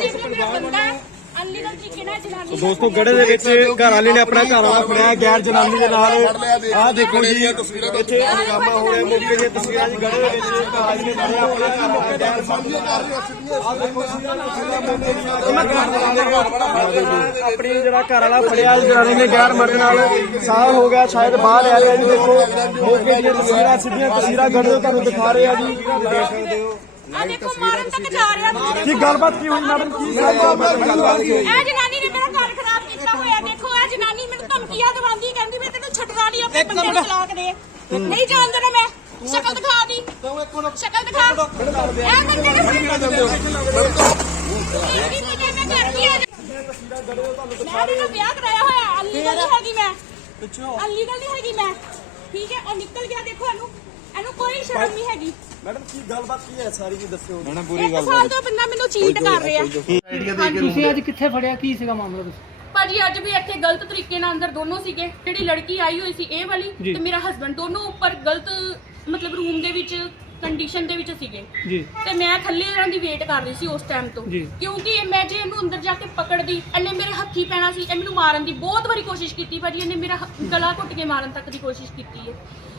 ਦੇਖ ਦੋਸਤੋ ਗੜੇ ਦੇ ਵਿੱਚ ਘਰ ਵਾਲੇ ਨੇ ਆਪਣਾ ਘਰ ਵਾਲਾ ਫੜਿਆ ਗੈਰ ਜਨਾਨੀ ਦੇ ਨਾਲ। ਆਹ ਦੇਖੋ ਜੀ ਇੱਥੇ ਹੰਗਾਮਾ ਹੋ ਰਿਹਾ ਮੌਕੇ ਦੀਆਂ ਤਸਵੀਰਾਂ ਜੀ ਗੜੇ ਦੇ ਵਿੱਚ ਘਰ ਵਾਲੇ ਨੇ ਫੜਿਆ ਆਪਣਾ ਘਰ ਵਾਲਾ ਗੈਰ ਆਪਣੀ ਜਿਹੜਾ ਘਰ ਵਾਲਾ ਫੜਿਆ ਜੀ ਜਨਾਨੀ ਨੇ ਗੈਰ ਮਰਦ ਨਾਲ। ਸਾਹ ਹੋ ਗਿਆ ਸ਼ਾਇਦ ਬਾਹਰ ਆ ਰਿਹਾ ਜੀ ਦੇਖੋ। ਮੌਕੇ ਦੀਆਂ ਤਸਵੀਰਾਂ ਸਿੱਧੀਆਂ ਤਸਵੀਰਾਂ ਗੜੇ ਤੋਂ ਤੁਹਾਨੂੰ ਦਿਖਾ ਰਹੇ ਆ ਜੀ। ਦੇਖ ਸਕਦੇ ਹੋ ਆ ਦੇਖੋ ਮਾਰਨ ਤੱਕ ਜਾ ਰਿਹਾ ਤੁਸੀਂ। ਕੀ ਗੱਲਬਾਤ ਕੀ ਹੋਈ ਮੈਡਮ? ਕੀ ਗੱਲਬਾਤ ਕੀ ਹੋਈ? ਇਹ ਜਨਾਨੀ ਨੇ ਮੇਰਾ ਘਰ ਖਰਾਬ ਕੀਤਾ ਹੋਇਆ। ਦੇਖੋ ਇਹ ਜਨਾਨੀ ਮੈਨੂੰ ਧਮਕੀਆਂ ਦਵਾਉਂਦੀ ਕਹਿੰਦੀ ਮੈਂ ਤੈਨੂੰ ਛੱਡਣਾ ਨਹੀਂ ਆਪਣੇ ਬੰਦੇ ਨੂੰ ਤਲਾਕ ਦੇ। ਨਹੀਂ ਜਾਣ ਦੇਣਾ ਮੈਂ। ਸ਼ਕਲ ਦਿਖਾ ਦੀ। ਸ਼ਕਲ ਦਿਖਾ। ਇਹ ਬੰਦੇ ਨੇ ਇਹ ਮੁੰਡੇ ਮੈਂ ਘਰ ਕੀ ਆ ਮੈਂ ਇਹਨੂੰ ਵਿਆਹ ਕਰਾਇਆ ਹੋਇਆ। ਅਲੀਗਲ ਨਹੀਂ ਹੈਗੀ ਮੈਂ। ਅਲੀਗਲ ਨਹੀਂ ਹੈਗੀ ਮੈਂ। ਠੀਕ ਹੈ ਉਹ ਨਿਕਲ ਗਿਆ ਦੇਖੋ ਇਹਨੂੰ। ਇਹਨੂੰ ਕੋਈ ਸ਼ਰਮ ਨਹੀਂ ਹੈਗੀ। ਮੈਡਮ ਕੀ ਗੱਲਬਾਤ ਕੀ ਹੈ? ਸਾਰੀ ਜੀ ਦੱਸਿਓ। ਇੱਕ ਸਾਲ ਤੋਂ ਬੰਦਾ ਮੈਨੂੰ ਚੀਟ ਕਰ ਰਿਹਾ। ਤੁਸੀਂ ਅੱਜ ਕਿੱਥੇ ਫੜਿਆ? ਕੀ ਸੀਗਾ ਮਾਮਲਾ ਦੱਸੋ ਭਾਜੀ ਅੱਜ ਵੀ ਇੱਥੇ ਗਲਤ ਤਰੀਕੇ ਨਾਲ ਅੰਦਰ ਦੋਨੋਂ ਸੀਗੇ। ਜਿਹੜੀ ਲੜਕੀ ਆਈ ਹੋਈ ਸੀ ਇਹ ਵਾਲੀ ਜੀ। ਤੇ ਮੇਰਾ ਹਸਬੰਡ ਦੋਨੋਂ ਉੱਪਰ ਗਲਤ ਮਤਲਬ ਰੂਮ ਦੇ ਵਿੱਚ ਕੰਡੀਸ਼ਨ ਦੇ ਵਿੱਚ ਸੀਗੇ। ਜੀ। ਤੇ ਮੈਂ ਥੱਲੇ ਇਹਨਾਂ ਦੀ ਵੇਟ ਕਰ ਰਹੀ ਸੀ ਉਸ ਟਾਈਮ ਤੋਂ। ਜੀ। ਕਿਉਂਕਿ ਇਹ ਮੈਂ ਜੇ ਇਹਨੂੰ ਅੰਦਰ ਜਾ ਕੇ ਪਕੜਦੀ ਇਹਨੇ ਮੇਰੇ ਹੱਥੀ ਪੈਣਾ ਸੀ ਇਹ ਮੈਨੂੰ ਮਾਰਨ ਦੀ ਬਹੁਤ ਵਾਰੀ ਕੋਸ਼ਿਸ਼ ਕੀਤੀ ਭਾਜੀ ਇਹਨੇ ਮੇਰਾ ਹ- ਗਲਾ ਘੁੱਟ ਕੇ ਮਾਰਨ ਤੱਕ ਦੀ ਕੋਸ਼ਿਸ਼ ਕੀਤੀ ਹੈ।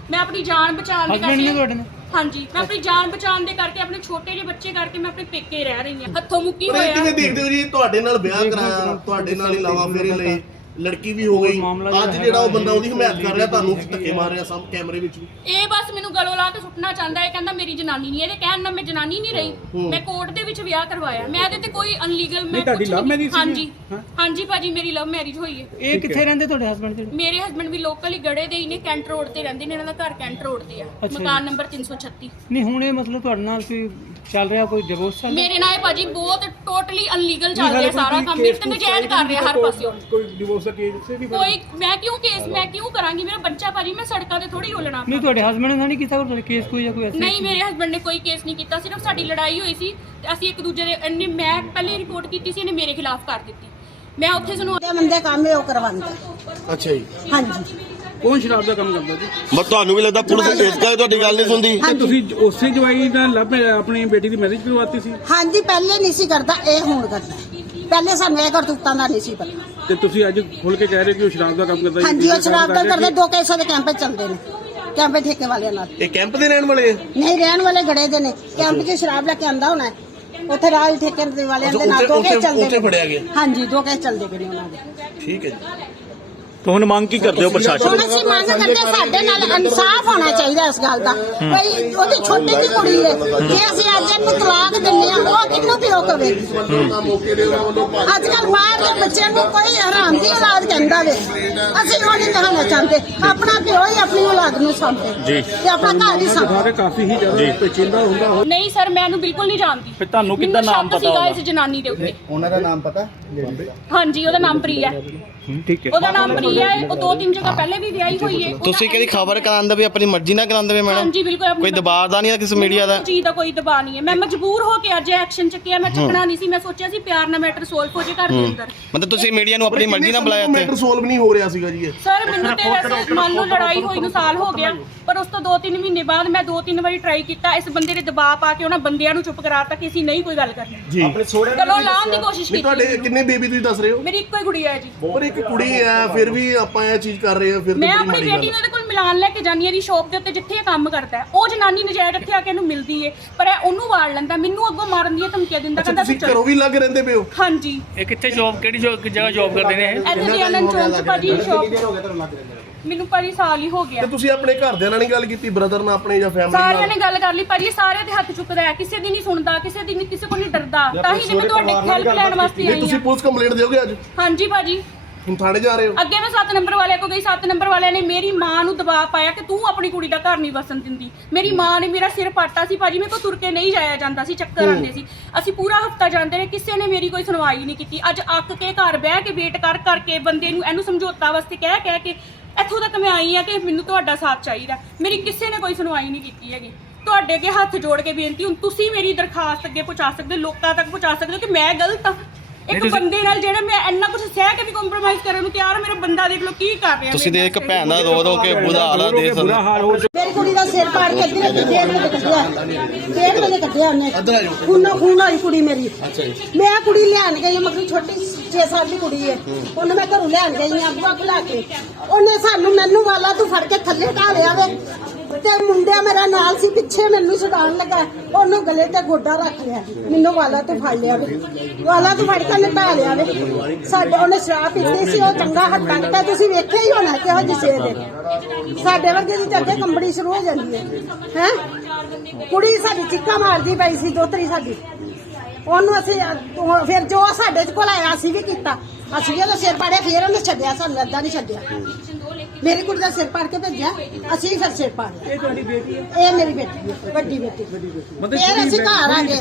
ਮੈਂ ਆਪਣੀ ਜਾਨ ਬਚਾਉਣ ਦੇ Husband ਨੇ ਤੁਹਾਡੇ ਨੇ? ਹਾਂਜੀ ਮੈਂ ਆਪਣੀ ਜਾਨ ਬਚਾਉਣ ਦੇ ਕਰਕੇ ਆਪਣੇ ਛੋਟੇ ਜਿਹੇ ਬੱਚੇ ਕਰਕੇ ਮੈਂ ਆਪਣੇ ਪੇਕੇ ਰਹਿ ਰਹੀ ਹਾਂ। ਹੱਥੋਂ ਮੁੱਕੀ ਪਰ ਇਹ ਹੋਇਆ। ਕਿਵੇਂ ਦੇਖਦੇ ਹੋ ਜੀ? ਤੁਹਾਡੇ ਨਾਲ ਵਿਆਹ ਕਰਾਇਆ ਤੁਹਾਡੇ ਨਾਲ ਹੀ ਲਾਵਾ ਫੇਰੇ ਲਈ ਲੜਕੀ ਵੀ ਹੋ ਗਈ। ਮਾਮਲਾ ਅੱਜ ਜਿਹੜਾ ਉਹ ਬੰਦਾ ਉਹਦੀ ਹਮਾਇਤ ਕਰ ਰਿਹਾ ਤੁਹਾਨੂੰ ਧੱਕੇ ਮਾਰ ਰਿਹਾ ਸਾਹਮ ਕੈਮਰੇ ਵਿੱਚ ਵੀ। ਇਹ ਬਸ ਮੈਨੂੰ ਗਲੋਂ ਲਾ ਕੇ ਸੁੱਟਣਾ ਚਾਹੁੰਦਾ ਹੈ ਕਹਿੰਦਾ ਮੇਰੀ ਜਨਾਨੀ ਨਹੀਂ ਇਹਦੇ ਕਹਿਣ ਨਾਲ ਮੈਂ ਜਨਾਨੀ ਨਹੀਂ ਰਹੀ। ਮੈਂ ਕੋਰਟ ਦੇ ਵਿੱਚ ਵਿਆਹ ਕਰਵਾਇਆ। ਮੈਂ ਇਹਦੇ ਤੇ ਕੋਈ ਅਨਲੀਗਲ ਮੈਂ ਤੁਹਾਡੀ ਕੁਛ love ਨਹੀਂ- marriage ਸੀ? ਹਾਂਜੀ ਹਾਂ। ਹਾਂਜੀ ਭਾਜੀ ਮੇਰੀ ਲਵ ਮੈਰਿਜ ਹੋਈ ਹੈ। ਇਹ ਕਿੱਥੇ ਰਹਿੰਦੇ ਤੁਹਾਡੇ ਹਸਬੰਡ ਜਿਹੜੇ? ਮੇਰੇ ਹਸਬੰਡ ਵੀ ਲੋਕਲ ਹੀ ਗੜੇ ਦੇ ਹੀ ਨੇ ਕੈਂਟ ਰੋਡ ਤੇ ਰਹਿੰਦੇ ਨੇ ਇਹਨਾਂ ਦਾ ਘਰ ਕੈਂਟ ਰੋਡ ਤੇ ਆ। ਅੱਛਾ ਜੀ। ਮਕਾਨ ਨੰਬਰ 336 ਨਹੀਂ ਹੁਣ ਇਹ ਮਤਲਬ ਤੁਹਾਡੇ ਨਾਲ ਕੋਈ ਚੱਲ ਰਿਹਾ ਕੋਈ ਡਿਵੋਰਸ ਚੱਲ ਰਿਹਾ? ਮੇਰੇ ਨਾਲ ਇਹ ਭਾਜੀ ਬਹੁਤ ਟੋਟਲੀ ਅਨਲੀਗਲ ਚੱਲ ਰਿਹਾ ਸਾਰਾ ਕੰਮ। ਮੇਰੇ ਤੇ ਨਜਾਇਜ਼ ਕਰ ਰਿਹਾ ਹਰ ਪਾਸਿਓਂ। ਕੋਈ ਡਿਵੋਰਸ ਦਾ ਕੇਸ ਸੇ ਨਹੀਂ ਕੋਈ ਮੈਂ ਕਿਉਂ ਕੇਸ ਮੈਂ ਕਿਉਂ ਕਰਾਂਗੀ? ਮੇਰਾ ਬੱਚਾ ਭਾਜੀ ਮੈਂ ਸੜਕਾਂ ਤੇ ਥੋੜੀ ਰੋਲਣਾ ਨਹੀਂ ਤੁਹਾਡੇ ਹਸਬੰਡ ਨੇ ਤਾਂ ਨਹੀਂ ਕੀਤਾ ਕੋਈ ਕੇਸ ਕੋਈ ਜਾਂ ਕੋਈ ਐਸਾ ਨਹੀਂ ਮੇਰੇ ਹਸਬੰਡ ਨੇ ਕੋਈ ਕੇਸ ਨਹੀਂ ਕੀਤਾ। ਸਿਰਫ ਸਾਡੀ ਲੜਾਈ ਹੋਈ ਸੀ ਤੇ ਅਸੀਂ ਇੱਕ ਦੂਜੇ ਦੇ ਇਹਨੇ ਮੈਂ ਪਹਿਲੇ ਰਿਪੋਰਟ ਕੀਤੀ ਸੀ ਇਹਨੇ ਮੇਰੇ ਖਿਲਾਫ ਕਰ ਦਿੱਤੀ। ਮੈਂ ਉੱਥੇ ਸੁਣੋ ਦੇ ਬੰਦੇ ਕੰਮ ਹੈ ਉਹ ਕਰਵਾਉਂਦਾ। ਅੱਛਾ ਜੀ। ਹਾਂਜੀ। ਕੌਣ ਸ਼ਰਾਬ ਦਾ ਕੰਮ ਕਰਦਾ ਜੀ? ਬਸ ਤੁਹਾਨੂੰ ਵੀ ਲੱਗਦਾ ਪੁਲਿਸ ਇਸ ਕਰਕੇ ਤੁਹਾਡੀ ਗੱਲ ਨਹੀਂ ਸੁਣਦੀ। ਤੇ ਤੁਸੀਂ ਉਸੇ ਜਵਾਈ ਦਾ ਲੱਭ ਆਪਣੀ ਬੇਟੀ ਦੀ ਮੈਰਿਜ ਕਰਵਾਤੀ ਸੀ? ਹਾਂਜੀ ਪਹਿਲੇ ਨਹੀਂ ਸੀ ਕਰਦਾ ਇਹ ਹੁਣ ਕਰਦਾ। ਪਹਿਲੇ ਸਾਨੂੰ ਇਹ ਕਰਤੂਤਾਂ ਦਾ ਨਹੀਂ ਸੀ ਪਤਾ। ਤੇ ਤੁਸੀਂ ਅੱਜ ਖੁੱਲ ਕੇ ਕਹਿ ਰਹੇ ਕਿ ਉਹ ਸ਼ਰਾਬ ਦਾ ਕੰਮ ਕਰਦਾ ਜੀ ਹਾਂਜੀ ਉਹ ਸ਼ਰਾਬ ਦਾ ਕਰਦੇ ਦੋ ਕੇਸਾਂ ਦੇ ਕੈਂਪ ਚੱਲਦੇ ਨੇ। ਕੈਂਪ ਠੇਕੇ ਵਾਲਿਆਂ ਨਾਲ। ਇਹ ਕੈਂਪ ਦੇ ਰਹਿਣ ਵਾਲੇ ਆ? ਨਹੀਂ ਰਹਿਣ ਵਾਲੇ ਗੜੇ ਦੇ ਨੇ। ਕੈਂਪ 'ਚ ਸ਼ਰਾਬ ਲੈ ਕੇ ਆਂਦਾ ਹੋਣਾ ਹੈ। ਉੱਥੇ ਰਾਜ ਠੇਕੇ ਦੇ ਵਾਲਿਆਂ ਦੇ ਨਾਲ ਉੱਥੇ- ਦੋ ਕੇਸ ਉੱਥੇ- ਚੱਲਦੇ ਉੱਥੇ ਨੇ। ਫੜਿਆ ਗਿਆ। ਹਾਂਜੀ ਦੋ ਕੇਸ ਚੱਲਦੇ ਪਏ ਨੇ ਉਹਨਾਂ ਦੇ। ਠੀਕ ਹੈ ਜੀ। ਹੁਣ ਮੰਗ ਕੀ ਕਰਦੇ ਹੋ ਪ੍ਰਸ਼ਾਸਨ ਹੁਣ ਅਸੀਂ ਮੰਗ ਕਰਦੇ ਸਾਡੇ ਨਾਲ ਇਨਸਾਫ ਹੋਣਾ ਚਾਹੀਦਾ ਇਸ ਗੱਲ ਦਾ। ਬਈ ਉਹਦੀ ਛੋਟੀ ਜਿਹੀ ਕੁੜੀ ਹੈ। ਜੇ ਅਸੀਂ ਅੱਜ ਇਹਨੂੰ ਤਲਾਕ ਦਿੰਨੇ ਆ ਉਹ ਕਿੰਨੂੰ ਪਿਓ ਕਵੇਗੀ ਅੱਜ ਕੱਲ ਬਾਹਰ ਦੇ ਬੱਚਿਆਂ ਨੂੰ ਕੋਈ ਹਰਾਮ ਦੀ ਔਲਾਦ ਕਹਿੰਦਾ ਵੇ। ਅਸੀਂ ਉਹ ਨਹੀਂ ਕਹਾਣਾ ਚਾਹੁੰਦੇ। ਆਪਣਾ ਪਿਓ ਹੀ ਆਪਣੀ ਔਲਾਦ ਨੂੰ ਸਾਂਭੇ ਤੇ ਆਪਣਾ ਘਰ ਹੀ ਸਾਂਭੇ ਸਾਰੇ ਕਾਫੀ ਹੀ ਜ਼ਿਆਦਾ ਪੇਚੀਦਾ ਹੁੰਦਾ ਹੋ ਨਹੀਂ ਸਰ ਮੈਂ ਇਹਨੂੰ ਬਿਲਕੁਲ ਨਹੀਂ ਜਾਣਦੀ। ਫਿਰ ਤੁਹਾਨੂੰ ਕਿੱਦਾਂ ਨਾਮ ਪਤਾ ਹੋਗਾ? ਇਸ ਜਨਾਨੀ ਦੇ ਉੱਤੇ। ਉਹਨਾਂ ਦਾ ਨਾਮ ਪਤਾ? ਹਾਂਜੀ ਉਹਦਾ ਨਾਮ ਪ੍ਰਿਆ। ਹੈ ਠੀਕ ਹੈ। ਉਹਦਾ ਨਾਮ ਪ੍ਰਿਆ ਹੈ ਉਹ ਦੋ ਤਿੰਨ ਜਗ੍ਹਾ ਪਹਿਲੇ ਵੀ ਵਿਆਹੀ ਹੋਈ ਹੈ। ਤੁਸੀਂ ਕਿਹੜੀ ਖਬਰ ਕਰਾਉਂਦੇ ਵੀ ਆਪਣੀ ਮਰਜ਼ੀ ਨਾਲ ਕਰਾਉਂਦੇ ਵੀ ਮੈਡਮ? ਹਾਂਜੀ ਬਿਲਕੁਲ ਆਪਣੀ ਕੋਈ ਦਬਾਅ ਦਾ ਨਹੀਂ ਹੈ ਕਿਸੇ ਮੀਡੀਆ ਦਾ? ਜੀ ਦਾ ਕੋਈ ਦਬਾਅ ਨਹੀਂ ਹੈ। ਮੈਂ ਮਜਬੂਰ ਹੋ ਕੇ ਅੱਜ ਐਕਸ਼ਨ ਚੱਕਿਆ ਮੈਂ ਚੱਕਣਾ ਨਹੀਂ ਸੀ ਮੈਂ ਸੋਚਿਆ ਸੀ ਪਿਆਰ ਨਾਲ ਮੈਟਰ ਸੋਲਵ ਹੋ ਜੇ ਘਰ ਦੇ ਅੰਦਰ। ਮਤਲਬ ਤੁਸੀਂ ਮੀਡੀਆ ਨੂੰ ਆਪਣੀ ਮਰਜ਼ੀ ਨਾਲ ਬੁਲਾਇਆ ਮੈਟਰ ਇੱਥੇ ਸੋਲਵ ਨਹੀਂ ਹੋ ਰਿਹਾ ਸੀਗਾ ਜੀ ਇਹ। ਸਰ ਮੈਨੂੰ ਤੇ ਵੈਸੇ ਮੰਨ ਲਓ ਲੜਾਈ ਹੋਈ ਨੂੰ ਸਾਲ ਹੋ ਗਿਆ ਪਰ ਉਸ ਤੋਂ 2-3 ਮਹੀਨੇ ਬਾਅਦ ਮੈਂ 2-3 ਵਾਰੀ ਟਰਾਈ ਕੀਤਾ ਇਸ ਬੰਦੇ ਨੇ ਦਬਾਅ ਪਾ ਕੇ ਉਹਨਾਂ ਬੰਦਿਆਂ ਨੂੰ ਚੁੱਪ ਕਰਾਤਾ ਕਿ ਅਸੀਂ ਨਹੀਂ ਕੋਈ ਗੱਲ ਕਰਨੀ। ਜੀ। ਚਲੋ ਲਾਉਣ ਦੀ ਕੋਸ਼ਿਸ਼ ਨਹੀਂ ਤੁਹਾਡੇ ਕੀਤੀ ਕਿੰਨੇ ਬੇਬੀ ਤੁਸੀਂ ਦੱਸ ਰਹੇ ਹੋ? ਮੇਰੀ ਇੱਕੋ ਹੀ ਗੁੜੀਆ ਹੈ ਜੀ। ਇੱਕ ਕੁੜੀ ਹੈ ਫਿਰ ਵੀ ਆਪਾਂ ਇਹ ਚੀਜ਼ ਕਰ ਰਹੇ ਹਾਂ ਫਿਰ ਤਾਂ ਮੈਂ ਬੜੀ ਆਪਣੀ ਮਾੜੀ ਬੇਟੀ ਨੂੰ ਕੋਲ ਮਿਲਾਨ ਲੈ ਕੇ ਜਾਂਦੀ ਹਾਂ ਦੀ ਸ਼ਾਪ ਦੇ ਉੱਤੇ ਜਿੱਥੇ ਇਹ ਕੰਮ ਕਰਦਾ ਹੈ। ਉਹ ਜਨਾਨੀ ਨਜਾਇਜ਼ ਇੱਥੇ ਆ ਕੇ ਇਹਨੂੰ ਮਿਲਦੀ ਏ ਪਰ ਇਹ ਉਹਨੂੰ ਵਾੜ ਲੈਂਦਾ ਮੈਨੂੰ ਅੱਗੋਂ ਮਾਰਨ ਦੀਆਂ ਧਮਕੀਆਂ ਦਿੰਦਾ ਅੱਛਾ ਕਹਿੰਦਾ ਤੁਸੀਂ ਤੂੰ ਚੱਲ। ਘਰੋਂ ਵੀ ਲੱਗ ਰਹਿੰਦੇ ਪਏ ਹੋ? ਹਾਂਜੀ। ਇਹ ਕਿੱਥੇ ਜੌਬ ਕਿਹੜੀ ਜੌਬ ਜਗ੍ਹਾ ਜੌਬ ਕਰਦੇ ਨੇ ਇਹ? ਇੱਥੇ ਦੀ ਅਨੰਦ ਚੌਂਕ ਚ ਭਾਜੀ ਸ਼ਾਪ ਮੈਨੂੰ ਭਾਜੀ ਸਾਲ ਹੀ ਹੋ ਗਿਆ। ਤੇ ਤੁਸੀਂ ਆਪਣੇ ਘਰਦਿਆਂ ਨਾਲ ਨਹੀਂ ਗੱਲ ਕੀਤੀ ਬ੍ਰਦਰ ਨਾਲ ਆਪਣੇ ਜਾਂ ਫੈਮਿਲੀ ਸਾਰਿਆਂ ਨਾਲ ਨੇ ਗੱਲ ਕਰ ਲਈ ਭਾਜੀ ਸਾਰਿਆਂ ਦੇ ਹੱਥ ਚੁੱਕਦਾ ਹੈ ਕਿਸੇ ਦੀ ਨਹੀਂ ਸੁਣਦਾ ਕਿਸੇ ਦੀ ਨਹੀਂ ਕਿਸੇ ਕੋਲ ਨਹੀਂ ਡਰਦਾ। ਤਾਂ ਹੀ ਤੇ ਮੈਂ ਤੁਹਾਡੇ ਹੈਲਪ ਲੈਣ ਵਾਸਤੇ ਜੇ ਆਈ ਤੁਸੀਂ ਹਾਂ। ਪੁਲਿਸ ਕੰਪਲੇਂਟ ਦਿਓਗੇ ਅੱਜ? ਹਾਂਜੀ ਭਾਜੀ। ਹੁਣ ਥਾਣੇ ਜਾ ਰਹੇ ਹੋ? ਅੱਗੇ ਮੈਂ 7 ਨੰਬਰ ਵਾਲਿਆਂ ਕੋਲ ਗਈ 7 ਨੰਬਰ ਵਾਲਿਆਂ ਨੇ ਮੇਰੀ ਮਾਂ ਨੂੰ ਦਬਾਅ ਪਾਇਆ ਕਿ ਤੂੰ ਆਪਣੀ ਕੁੜੀ ਦਾ ਘਰ ਨਹੀਂ ਵਸਣ ਦਿੰਦੀ। ਮੇਰੀ ਮਾਂ ਨੇ ਮੇਰਾ ਸਿਰ ਪਾਟਾ ਸੀ ਭਾਜੀ ਮੇਰੇ ਕੋਲ ਤੁਰ ਕੇ ਨਹੀਂ ਜਾਇਆ ਜਾਂਦਾ ਸੀ ਚੱਕਰ ਆਉਂਦੇ ਸੀ। ਅਸੀਂ ਪੂਰਾ ਹਫਤਾ ਜਾਂਦੇ ਰਹੇ ਕਿਸੇ ਨੇ ਮੇਰੀ ਕੋਈ ਸੁਣਵਾਈ ਨਹੀਂ ਕੀਤੀ। ਅੱਜ ਅੱਕ ਕੇ ਘਰ ਬਹਿ ਕੇ ਵੇਟ ਕਰ ਕਰਕੇ ਬੰਦੇ ਨੂੰ ਇਹਨੂੰ ਸਮਝੌਤਾ ਵਾਸਤੇ ਕਹਿ ਕਹਿ ਕੇ ਇੱਥੋਂ ਤੱਕ ਮੈਂ ਆਈ ਆ ਕਿ ਮੈਨੂੰ ਤੁਹਾਡਾ ਸਾਥ ਚਾਹੀਦਾ। ਮੇਰੀ ਕਿਸੇ ਨੇ ਕੋਈ ਸੁਣਵਾਈ ਨਹੀਂ ਕੀਤੀ ਹੈਗੀ। ਤੁਹਾਡੇ ਅੱਗੇ ਹੱਥ ਜੋੜ ਕੇ ਬੇਨਤੀ ਹੁਣ ਤੁਸੀਂ ਮੇਰੀ ਦਰਖਾਸਤ ਅੱਗੇ ਪਹੁੰਚਾ ਸਕਦੇ ਲੋਕਾਂ ਤੱਕ ਪਹੁੰਚਾ ਸਕਦੇ ਕਿ ਮੈਂ ਗਲਤ ਹਾਂ। ਇੱਕ ਬੰਦੇ ਨਾਲ ਜਿਹੜੇ ਮੈਂ ਇੰਨਾ ਕੁਝ ਸਹਿ ਕੇ ਵੀ ਕੰਪਰੋਮਾਈਜ਼ ਕਰਨ ਨੂੰ ਤਿਆਰ ਹਾਂ ਮੇਰਾ ਬੰਦਾ ਦੇਖ ਲਓ ਕੀ ਕਰ ਰਿਹਾ ਤੁਸੀਂ ਦੇ ਇੱਕ ਭੈਣ ਦਾ ਰੋ ਰੋ ਕੇ ਬੁਰਾ ਹਾਲ ਆ ਦੇ ਸਕਦੇ ਬੁਰਾ ਹਾਲ ਹੋ ਮੇਰੀ ਕੁੜੀ ਦਾ ਸਿਰ ਪਾੜ ਕੇ ਅੱਧੇ ਡੇਢ ਵਜੇ ਕੱਢਿਆ। ਡੇਢ ਵਜੇ ਕੱਢਿਆ ਉਹਨੇ। ਖੂਨੋ ਖੂਨ ਹੋਈ ਕੁੜੀ ਮੇਰੀ। ਮੈਂ ਕੁੜੀ ਲਿਆਣ ਗਈ ਮਤਲਬ ਛੋਟੀ 6 ਸਾਲ ਦੀ ਕੁੜੀ ਹੈ। ਉਹਨੂੰ ਮੈਂ ਘਰੋਂ ਲਿਆਣ ਗਈ ਆ ਬੁਆ ਖਲਾ ਕੇ। ਉਹਨੇ ਸਾਨੂੰ ਮੈਨੂੰ ਵਾਲਾ ਤੂੰ ਫੜ ਕੇ ਥੱਲੇ ਢਾ ਲਿਆ ਵੇ। ਤੇ ਮੁੰਡਿਆ ਮੇਰਾ ਨਾਲ ਸੀ, ਪਿੱਛੇ ਮੈਨੂੰ ਛਡਾਉਣ ਲੱਗਾ। ਉਹਨੂੰ ਗਲੇ ਤੇ ਗੋਡਾ ਰੱਖ ਲਿਆ। ਮੈਨੂੰ ਵਾਲਾ ਤੂੰ ਫੜ ਲਿਆ ਵੇ। ਵਾਲਾ ਤੂੰ ਫੜ ਕੇ ਉਹਨੇ ਲਿਆ ਵੇ। ਸਾਡੇ ਉਹਨੇ ਸ਼ਰਾਬ ਪੀਤੀ ਸੀ, ਉਹ ਚੰਗਾ ਹੱਟਾ ਕਿਤਾ ਤੁਸੀਂ ਵੇਖਿਆ ਹੀ ਹੋਣਾ ਕਿਹੋ ਜਿਹੇ ਸੇਰ ਦੇ ਸਾਡੇ ਵਰਗੇ ਦੀ ਤਾਂ ਅੱਗੇ ਕੰਬੜੀ ਸ਼ੁਰੂ ਹੋ ਜਾਂਦੀ ਹੈ। ਹੈ? ਕੁੜੀ ਸਾਡੀ ਚਿੱਕਾ ਮਾਰਦੀ ਪਈ ਸੀ, ਦੋਤਰੀ ਸਾਡੀ। ਉਹਨੂੰ ਅਸੀਂ ਫਿਰ ਜੋ ਸਾਡੇ ਕੋਲ ਆਇਆ ਅਸੀਂ ਵੀ ਕੀਤਾ। ਅਸੀਂ ਵੀ ਉਹਦਾ ਸਿਰ ਪਾੜਿਆ, ਫਿਰ ਉਹਨੇ ਛੱਡਿਆ, ਸਾਨੂੰ ਅੱਧਾ ਨਹੀਂ ਛੱਡਿਆ। ਮੇਰੀ ਕੁੜੀ ਦਾ ਸਿਰ ਪਾੜ ਕੇ ਭੇਜਿਆ। ਅਸੀਂ ਫਿਰ ਸਿਰ ਪਾੜਿਆ ਇਹ ਤੁਹਾਡੀ ਬੇਟੀ ਹੈ? ਇਹ ਮੇਰੀ ਬੇਟੀ ਹੈ ਵੱਡੀ ਬੇਟੀ। ਮਤਲਬ ਫਿਰ ਅਸੀਂ ਘਰ ਆ ਗਏ।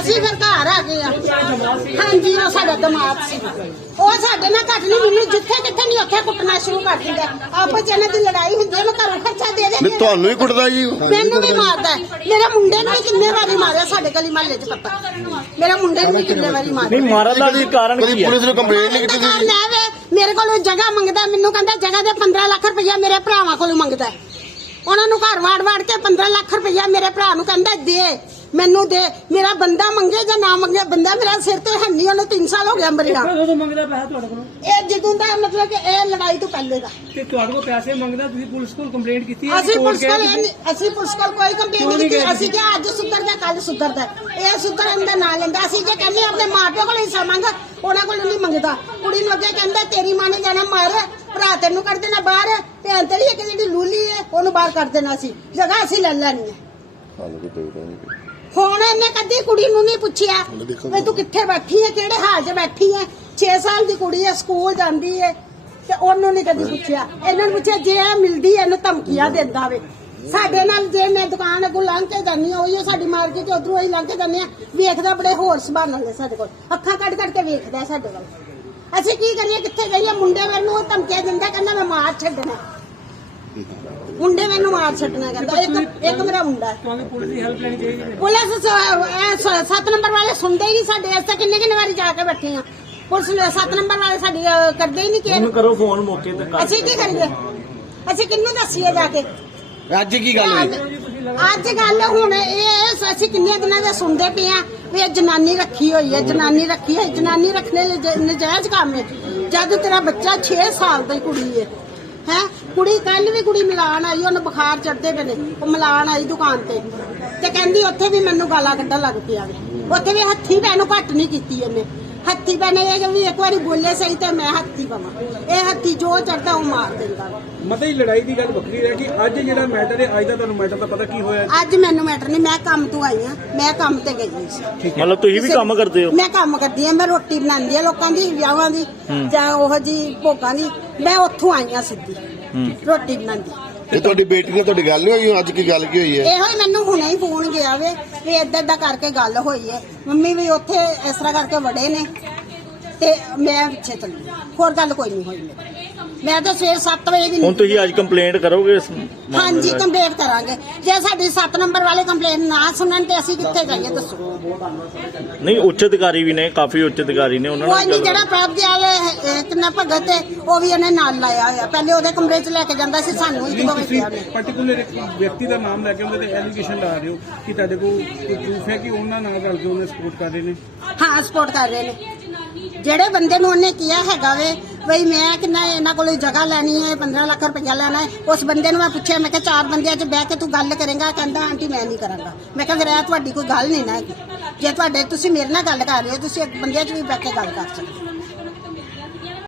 ਅਸੀਂ ਫਿਰ ਘਰ ਆ ਗਏ ਆ। ਹਾਂਜੀ ਉਹ ਸਾਡਾ ਦਿਮਾਗ ਸੀ। ਉਹ ਸਾਡੇ ਨਾਲ ਘੱਟ ਨਹੀਂ ਮੈਨੂੰ ਜਿੱਥੇ ਕਿੱਥੇ ਨਹੀਂ ਉੱਥੇ ਕੁੱਟਣਾ ਸ਼ੁਰੂ ਕਰ ਦਿੰਦਾ। ਆਪਸ ਚ ਇਹਨਾਂ ਦੀ ਲੜਾਈ ਹੁੰਦੀ ਹੈ ਮੈਂ ਘਰੋਂ ਖਰਚਾ ਦੇ ਦੇ ਨਹੀਂ ਤੁਹਾਨੂੰ ਹੀ ਕੁੱਟਦਾ ਜੀ। ਉਹ। ਮੈਨੂੰ ਵੀ ਮਾਰਦਾ। ਮੇਰੇ ਮੁੰਡੇ ਨੂੰ ਵੀ ਕਿੰਨੇ ਵਾਰੀ ਮਾਰਿਆ ਸਾਡੇ ਗਲੀ ਮਹੱਲੇ 'ਚ ਪਤਾ। ਮੇਰੇ ਮੁੰਡੇ ਨੂੰ ਵੀ ਕਿੰਨੇ ਵਾਰੀ ਮਾਰਿਆ। ਨਹੀਂ ਮਾਰਨ ਦਾ ਵੀ ਕਾਰਨ ਕਦੀ ਕੀ ਹੈ? ਪੁਲਿਸ ਨੂੰ ਕੰਪਲੇਂਟ ਨਹੀਂ ਕੀਤੀ ਤੁਸੀਂ? ਲੈ ਵੇ ਮੇਰੇ ਕੋਲੋਂ ਜਗ੍ਹਾ ਮੰਗਦਾ, ਮੈਨੂੰ ਕਹਿੰਦਾ ਜਗ੍ਹਾ ਦੇ 15 ਲੱਖ ਰੁਪਇਆ ਮੇਰੇ ਭਰਾਵਾਂ ਕੋਲੋਂ ਮੰਗਦਾ। ਉਹਨਾਂ ਨੂੰ ਘਰ ਵਾੜ ਵਾੜ ਕੇ 15 ਲੱਖ ਰੁਪਇਆ ਮੇਰੇ ਭਰਾ ਨੂੰ ਕਹਿੰਦਾ ਦੇ। ਮੈਨੂੰ ਦੇ ਮੇਰਾ ਬੰਦਾ ਮੰਗੇ ਜਾਂ ਨਾ ਮੰਗੇ ਬੰਦਾ ਮੇਰਾ ਸਿਰ ਤੇ ਹੈ ਨਹੀਂ ਉਹਨੂੰ 3 ਸਾਲ ਹੋ ਗਿਆ ਮਰਿਆ ਕਦੋਂ ਮੰਗਦਾ ਪੈਸਾ ਤੁਹਾਡੇ ਕੋਲੋਂ? ਇਹ ਜਦੋਂ ਦਾ ਮਤਲਬ ਕਿ ਇਹ ਲੜਾਈ ਤੋਂ ਪਹਿਲੇ ਦਾ। ਤੇ ਤੁਹਾਡੇ ਕੋਲ ਪੈਸੇ ਮੰਗਦਾ ਤੁਸੀਂ ਪੁਲਿਸ ਕੋਲ ਕੰਪਲੇਂਟ ਕੀਤੀ ਹੈ ਅਸੀਂ ਪੁਲਿਸ ਕੋਲ ਨਹੀਂ- ਅਸੀਂ ਪੁਲਿਸ ਕੋਲ ਕੋਈ ਕੰਪਲੇਂਟ ਨਹੀਂ ਕੀਤੀ? ਅਸੀਂ ਕਿਹਾ ਅੱਜ ਸੁਧਰਦਾ ਕੱਲ ਸੁਧਰਦਾ ਇਹ ਸੁਧਰਨ ਦਾ ਨਾਂ ਲੈਂਦਾ। ਅਸੀਂ ਜੇ ਕਹਿੰਦੇ ਆਪਣੇ ਮਾਪਿਓ ਕੋਲ ਹਿੱਸਾ ਮੰਗ ਉਹਨਾਂ ਕੋਲ ਨਹੀਂ ਮੰਗਦਾ। ਕੁੜੀ ਨੂੰ ਅੱਗੇ ਕਹਿੰਦਾ ਤੇਰੀ ਮਾਂ ਨੇ ਜਾਣਾ ਮਾਰ। ਭਰਾ ਤੈਨੂੰ ਕੱਢ ਦੇਣਾ ਬਾਹਰ। ਭੈਣ ਤੇਰੀ ਇੱਕ ਜਿਹੜੀ ਲੂਲੀ ਹੈ ਉਹਨੂੰ ਬਾਹਰ ਕੱਢ ਦੇਣਾ ਸੀ ਜਗ੍ਹਾ ਅਸੀਂ ਲੈ ਲੈਣੀ ਹੈ। ਹੁਣ ਇਹਨੇ ਕਦੀ ਕੁੜੀ ਨੂੰ ਨਹੀਂ ਪੁੱਛਿਆ ਵੀ ਤੂੰ ਕਿੱਥੇ ਬੈਠੀ ਹੈ ਕਿਹੜੇ ਹਾਲ 'ਚ ਬੈਠੀ ਹੈ 6 ਸਾਲ ਦੀ ਕੁੜੀ ਹੈ ਸਕੂਲ ਜਾਂਦੀ ਹੈ ਤੇ ਉਹਨੂੰ ਨਹੀਂ ਕਦੀ ਪੁੱਛਿਆ। ਇਹਨਾਂ ਨੂੰ ਪੁੱਛਿਆ ਜੇ ਇਹ ਮਿਲਦੀ ਹੈ ਇਹਨੂੰ ਧਮਕੀਆਂ ਦਿੰਦਾ ਵੇ। ਸਾਡੇ ਨਾਲ ਜੇ ਮੈਂ ਦੁਕਾਨ ਅੱਗੋਂ ਲੰਘ ਕੇ ਜਾਂਦੀ ਹਾਂ ਉਹੀ ਸਾਡੀ ਮਾਰਕੀਟ ਉਧਰੋਂ ਹੀ ਲੰਘ ਕੇ ਜਾਂਦੇ ਆ ਵੇਖਦਾ ਬੜੇ ਹੋਰ ਸੁਭਾਅ ਨਾਲ ਸਾਡੇ ਕੋਲ। ਅੱਖਾਂ ਕੱਢ ਕੱਢ ਕੇ ਵੇਖਦਾ ਸਾਡੇ ਕੋਲ। ਅਸੀਂ ਕੀ ਕਰੀਏ ਕਿੱਥੇ ਜਾਈਏ? ਮੁੰਡੇ ਮੈਨੂੰ ਉਹ ਧਮਕੀਆਂ ਦਿੰਦਾ ਕਹਿੰਦਾ ਮੈਂ ਮਾਰ ਛੱਡਣਾ। ਮੁੰਡੇ ਮੈਨੂੰ ਮਾਰ ਛੱਡਣਾ ਕਹਿੰਦਾ। ਇੱਕ ਇੱਕ ਮੇਰਾ ਮੁੰਡਾ ਹੈ। ਤੁਹਾਨੂੰ ਪੁਲਿਸ ਦੀ ਹੈਲਪ ਲੈਣੀ ਚਾਹੀਦੀ ਹੈ। ਪੁਲਿਸ ਸ- ਇਹ ਸ- ਸੱਤ ਨੰਬਰ ਵਾਲੇ ਸੁਣਦੇ ਹੀ ਨਹੀਂ ਸਾਡੇ ਅਸੀਂ ਤਾਂ ਕਿੰਨੇ ਕਿੰਨੇ ਵਾਰੀ ਜਾ ਕੇ ਬੈਠੇ ਆ ਪੁਲਿਸ ਨੇ ਸੱਤ ਨੰਬਰ ਵਾਲੇ ਸਾਡੀ ਅਹ, ਕਰਦੇ ਹੀ ਨਹੀਂ ਕੇਅਰ ਉਹਨੂੰ ਕਰੋ ਫੋਨ ਮੌਕੇ ਤੇ ਕਰ ਅਸੀਂ ਕੀ ਕਰੀਏ? ਅਸੀਂ ਕਿੰਨੂੰ ਦੱਸੀਏ ਜਾ ਕੇ? ਅੱਜ ਕੀ ਗੱਲ ਅੱਜ ਅੱਜ ਗੱਲ ਹੁਣ ਇਹ ਅਸੀਂ ਕਿੰਨੇ ਦਿਨਾਂ ਦੇ ਸੁਣਦੇ ਪਏ ਆ ਵੀ ਇਹ ਜਨਾਨੀ ਰੱਖੀ ਹੋਈ ਹੈ ਜਨਾਨੀ ਰੱਖੀ ਹੈ ਜਨਾਨੀ ਰੱਖਣੇ ਨਜ- ਨਜਾਇਜ਼ ਕੰਮ ਹੈ। ਜਦ ਤੇਰਾ ਬੱਚਾ 6 ਸਾਲ ਦੀ ਕੁੜੀ ਹੈ ਹੈ? ਕੁੜੀ ਕੱਲ ਵੀ ਕੁੜੀ ਮਿਲਾਨ ਆਈ ਉਹਨੂੰ ਬੁਖਾਰ ਚੜਦੇ ਪਏ ਨੇ। ਉਹ ਮਿਲਾਨ ਆਈ ਦੁਕਾਨ ਤੇ। ਤੇ ਕਹਿੰਦੀ ਉੱਥੇ ਵੀ ਮੈਨੂੰ ਗਾਲਾਂ ਕੱਢਣ ਲੱਗ ਪਿਆ ਵੇ। ਉੱਥੇ ਵੀ ਹੱਥੀ ਪੈਨੂੰ ਘੱਟ ਨਹੀਂ ਕੀਤੀ ਇਹਨੇ ਹੱਥੀ ਪੈਨੇ ਇਹ ਵੀ ਇੱਕ ਵਾਰੀ ਬੋਲੇ ਸਹੀ ਤੇ ਮੈਂ ਹੱਥੀ ਪਵਾਂ। ਇਹ ਹੱਥੀ ਜੋ ਚੜਦਾ ਉਹ ਮਾਰ ਦਿੰਦਾ। ਮਤਲਬ ਇਹ ਲੜਾਈ ਦੀ ਗੱਲ ਵੱਖਰੀ ਹੈ ਕਿ ਅੱਜ ਜਿਹੜਾ ਮੈਟਰ ਹੈ ਅੱਜ ਦਾ ਤੁਹਾਨੂੰ ਮੈਟਰ ਦਾ ਪਤਾ ਕੀ ਹੋਇਆ? ਅੱਜ ਮੈਨੂੰ ਮੈਟਰ ਨਹੀਂ ਮੈਂ ਕੰਮ ਤੋਂ ਆਈ ਆ ਮੈਂ ਕੰਮ ਤੇ ਗਈ ਸੀ। ਮਤਲਬ ਤੁਸੀਂ ਵੀ ਕੰਮ ਕਰਦੇ ਹੋ? ਮੈਂ ਕੰਮ ਕਰਦੀ ਆ ਮੈਂ ਰੋਟੀ ਬਣਾਉਂਦੀ ਆ ਲੋਕਾਂ ਦੀ ਵਿਆਹਾਂ ਦੀ ਜਾਂ ਉਹ ਜੀ ਭੋਗਾਂ ਦੀ। ਮੈਂ ਉੱਥੋਂ ਆਈ ਆ ਸਿੱਧੀ। ਰੋਟੀ ਬਣਾਉਂਦੀ। ਇਹ ਤੁਹਾਡੀ ਬੇਟੀ ਨਾਲ ਤੁਹਾਡੀ ਗੱਲ ਨਹੀਂ ਹੋਈ ਅੱਜ ਕੀ ਗੱਲ ਕੀ ਹੋਈ ਹੈ? ਇਹੋ ਹੀ ਮੈਨੂੰ ਹੁਣੇ ਹੀ ਫੋਨ ਗਿਆ ਵੇ ਵੀ ਏਦਾਂ ਏਦਾਂ ਕਰਕੇ ਗੱਲ ਹੋਈ ਹੈ। ਮੰਮੀ ਵੀ ਉੱਥੇ ਇਸ ਤਰ੍ਹਾਂ ਕਰਕੇ ਵੜੇ ਨੇ ਤੇ ਮੈਂ ਪਿੱਛੇ ਚੱਲੀ। ਹੋਰ ਗੱਲ ਕੋਈ ਨਹੀਂ ਹੋਈ ਮੇਰੀ। ਮੈਂ ਤਾਂ ਸਵੇਰ 7 ਵਜੇ ਦੀ ਹੁਣ ਤੁਸੀਂ ਅੱਜ ਕੰਪਲੇਂਟ ਕਰੋਗੇ ਇਸ ਮਾਮਲੇ ਹਾਂਜੀ ਦਾ? ਕੰਪਲੇਂਟ ਕਰਾਂਗੇ। ਜੇ ਸਾਡੀ 7 ਨੰਬਰ ਵਾਲੇ ਕੰਪਲੇਂਟ ਨਾ ਸੁਣਨ ਤੇ ਅਸੀਂ ਕਿੱਥੇ ਜਾਈਏ ਦੱਸੋ। ਨਹੀਂ ਉੱਚ ਅਧਿਕਾਰੀ ਵੀ ਨੇ ਕਾਫੀ ਉੱਚ ਅਧਿਕਾਰੀ ਨੇ ਉਹਨਾਂ ਕੋਈ ਨਾਲ ਨਹੀਂ ਗੱਲ- ਜਿਹੜਾ ਕਿੰਨਾ ਭਗਤ ਹੈ ਉਹ ਵੀ ਉਹਨੇ ਨਾਲ ਲਾਇਆ ਹੋਇਆ। ਪਹਿਲੇ ਉਹਦੇ ਕਮਰੇ 'ਚ ਲੈ ਕੇ ਜਾਂਦਾ ਸੀ ਸਾਨੂੰ ਇੱਕ ਦੋ ਤੁਸੀਂ ਵਜੇ ਪਾਰਟਿਕੂਲਰ ਇੱਕ ਵਿਅਕਤੀ ਦਾ ਨਾਮ ਲੈ ਕੇ ਉਹਦੇ ਤੇ ਐਲੀਗੇਸ਼ਨ ਲਾ ਰਹੇ ਹੋ ਕਿ ਤੁਹਾਡੇ ਕੋਲ ਕੋਈ ਪ੍ਰੂਫ ਹੈ ਕਿ ਉਹਨਾਂ ਨਾਲ ਰਲ ਕੇ ਉਹਨੇ ਸਪੋਰਟ ਕਰ ਰਹੇ ਨੇ? ਹਾਂ ਸਪੋਰਟ ਕਰ ਰਹੇ ਨੇ। ਜਿਹੜੇ ਬੰਦੇ ਨੂੰ ਉਹਨੇ ਕਿਹਾ ਹੈਗਾ ਵੇ ਬਈ ਮੈਂ ਕਿੰਨਾ ਇਹਨਾਂ ਕੋਲੋਂ ਜਗ੍ਹਾ ਲੈਣੀ ਹੈ 15 ਲੱਖ ਰੁਪਇਆ ਲੈਣਾ ਹੈ। ਉਸ ਬੰਦੇ ਨੂੰ ਮੈਂ ਪੁੱਛਿਆ, ਮੈਂ ਕਿਹਾ ਚਾਰ ਬੰਦਿਆਂ 'ਚ ਬਹਿ ਕੇ ਤੂੰ ਗੱਲ ਕਰੇਗਾ, ਕਹਿੰਦਾ, ਆਂਟੀ, ਮੈਂ ਨਹੀਂ ਕਰਾਂਗਾ। ਮੈਂ ਕਿਹਾ, ਫਿਰ ਤੁਹਾਡੀ ਕੋਈ ਗੱਲ ਨਹੀਂ ਨਾ ਹੈਗੀ। ਜੇ ਤੁਹਾਡੇ, ਤੁਸੀਂ ਮੇਰੇ ਨਾਲ ਗੱਲ ਕਰ ਰਹੇ ਹੋ, ਤੁਸੀਂ ਇੱਕ ਬੰਦਿਆਂ 'ਚ ਵੀ ਬਹਿ ਕੇ ਗੱਲ ਕਰ ਸਕਦੇ ਹੋ।